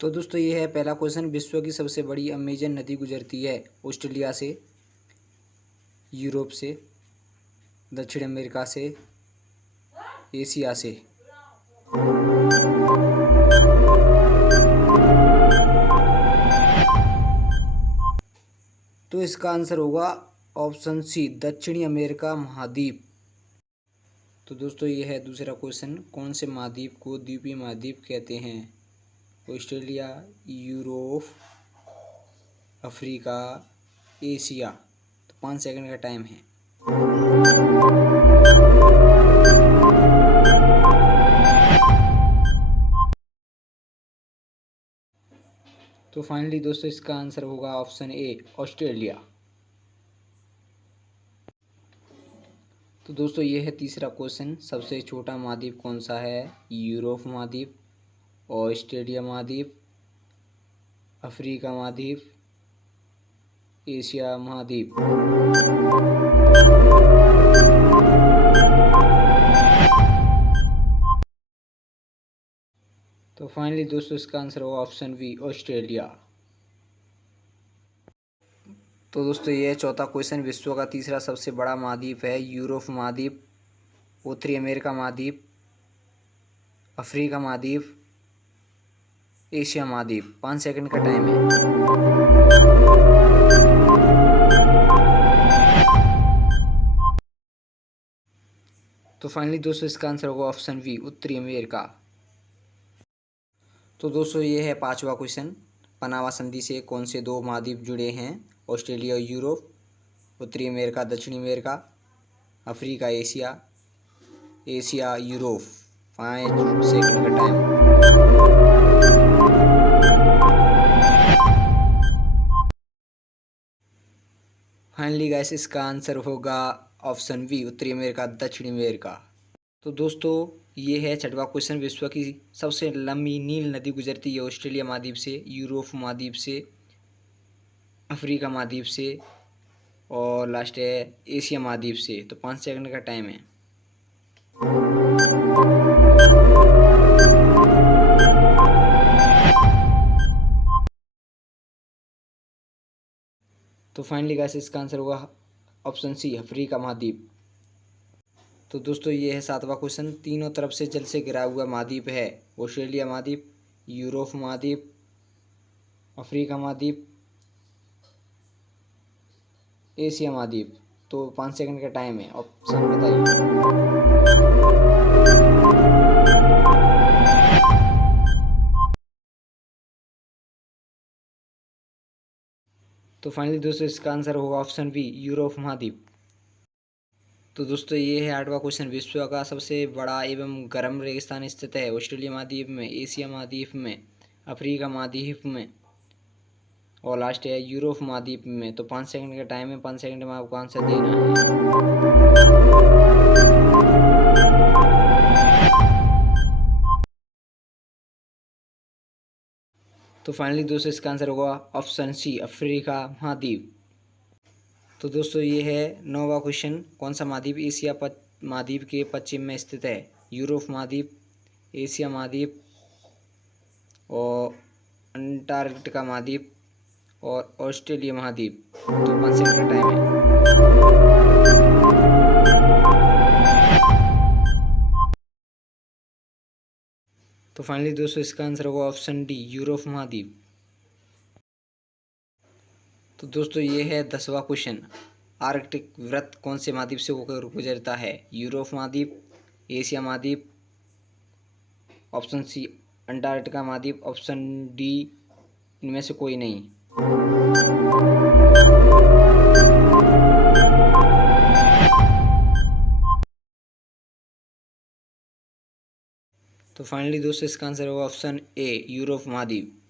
तो दोस्तों ये है पहला क्वेश्चन। विश्व की सबसे बड़ी अमेजन नदी गुजरती है ऑस्ट्रेलिया से, यूरोप से, दक्षिण अमेरिका से, एशिया से। तो इसका आंसर होगा ऑप्शन सी, दक्षिणी अमेरिका महाद्वीप। तो दोस्तों ये है दूसरा क्वेश्चन। कौन से महाद्वीप को द्वीपीय महाद्वीप कहते हैं? Australia, Europe, Africa, Asia. तो 5 सेकंड का टाइम है। तो फाइनली दोस्तों इसका आंसर होगा ऑप्शन ए, ऑस्ट्रेलिया। तो दोस्तों ये है तीसरा क्वेश्चन। सबसे छोटा महाद्वीप कौन सा है? यूरोप महाद्वीप, ऑस्ट्रेलिया महाद्वीप, अफ्रीका महाद्वीप, एशिया महाद्वीप। तो फाइनली दोस्तों इसका आंसर होगा ऑप्शन बी, ऑस्ट्रेलिया। तो दोस्तों ये है चौथा क्वेश्चन। विश्व का तीसरा सबसे बड़ा महाद्वीप है यूरोप महाद्वीप, उत्तरी अमेरिका महाद्वीप, अफ्रीका महाद्वीप, एशिया महाद्वीप। 5 सेकंड का टाइम है। तो फाइनली दोस्तों इसका आंसर होगा ऑप्शन बी, उत्तरी अमेरिका। तो दोस्तों ये है पांचवा क्वेश्चन। पनामा संधि से कौन से 2 महाद्वीप जुड़े हैं? ऑस्ट्रेलिया और यूरोप, उत्तरी अमेरिका दक्षिणी America, Africa Asia, Asia Europe. 5 second का टाइम। फाइनली गाइस इसका आंसर होगा ऑप्शन बी, उत्तरी अमेरिका दक्षिणी अमेरिका। तो दोस्तों ये है छठवां क्वेश्चन। विश्व की सबसे लंबी नील नदी गुजरती है ऑस्ट्रेलिया महाद्वीप से, यूरोप महाद्वीप से, अफ्रीका महाद्वीप से और लास्ट है एशिया महाद्वीप से। तो 5 सेकंड का टाइम है। तो फाइनली गाइस इसका आंसर होगा ऑप्शन सी, अफ्रीका महाद्वीप। तो दोस्तों ये है सातवां क्वेश्चन। तीनों तरफ से जल से घिरा हुआ महाद्वीप है ऑस्ट्रेलिया महाद्वीप, यूरोप महाद्वीप, अफ्रीका महाद्वीप, एशिया महाद्वीप। तो 5 सेकंड का टाइम है। ऑप्शन बताइए। तो फाइनली दोस्तों इसका आंसर होगा ऑप्शन बी, यूरोप महाद्वीप। तो दोस्तों ये है आठवां क्वेश्चन। विश्व का सबसे बड़ा एवं गर्म रेगिस्तान स्थित है ऑस्ट्रेलिया महाद्वीप में, एशिया महाद्वीप में, अफ्रीका महाद्वीप में और लास्ट है यूरोप महाद्वीप में। तो 5 सेकंड का टाइम है। 5 सेकंड में आपको आंसर देना है। तो फाइनली दोस्तों इसका आंसर होगा ऑप्शन सी, अफ्रीका महाद्वीप। तो दोस्तों ये है 9वां क्वेश्चन। कौन सा महाद्वीप एशिया महाद्वीप के पश्चिम में स्थित है? यूरोप महाद्वीप, एशिया महाद्वीप और अंटार्कटिका महाद्वीप और ऑस्ट्रेलिया महाद्वीप। तो 5 सेकंड का टाइम है। तो फाइनली दोस्तों इसका आंसर होगा ऑप्शन डी, यूरोप महाद्वीप। तो दोस्तों ये है 10वां क्वेश्चन। आर्कटिक वृत्त कौन से महाद्वीप से होकर गुजरता है? यूरोप महाद्वीप, एशिया महाद्वीप, ऑप्शन सी अंटार्कटिका महाद्वीप, ऑप्शन डी इनमें से कोई नहीं। तो फाइनली दोस्तों इसका आंसर होगा ऑप्शन ए, यूरोप महाद्वीप।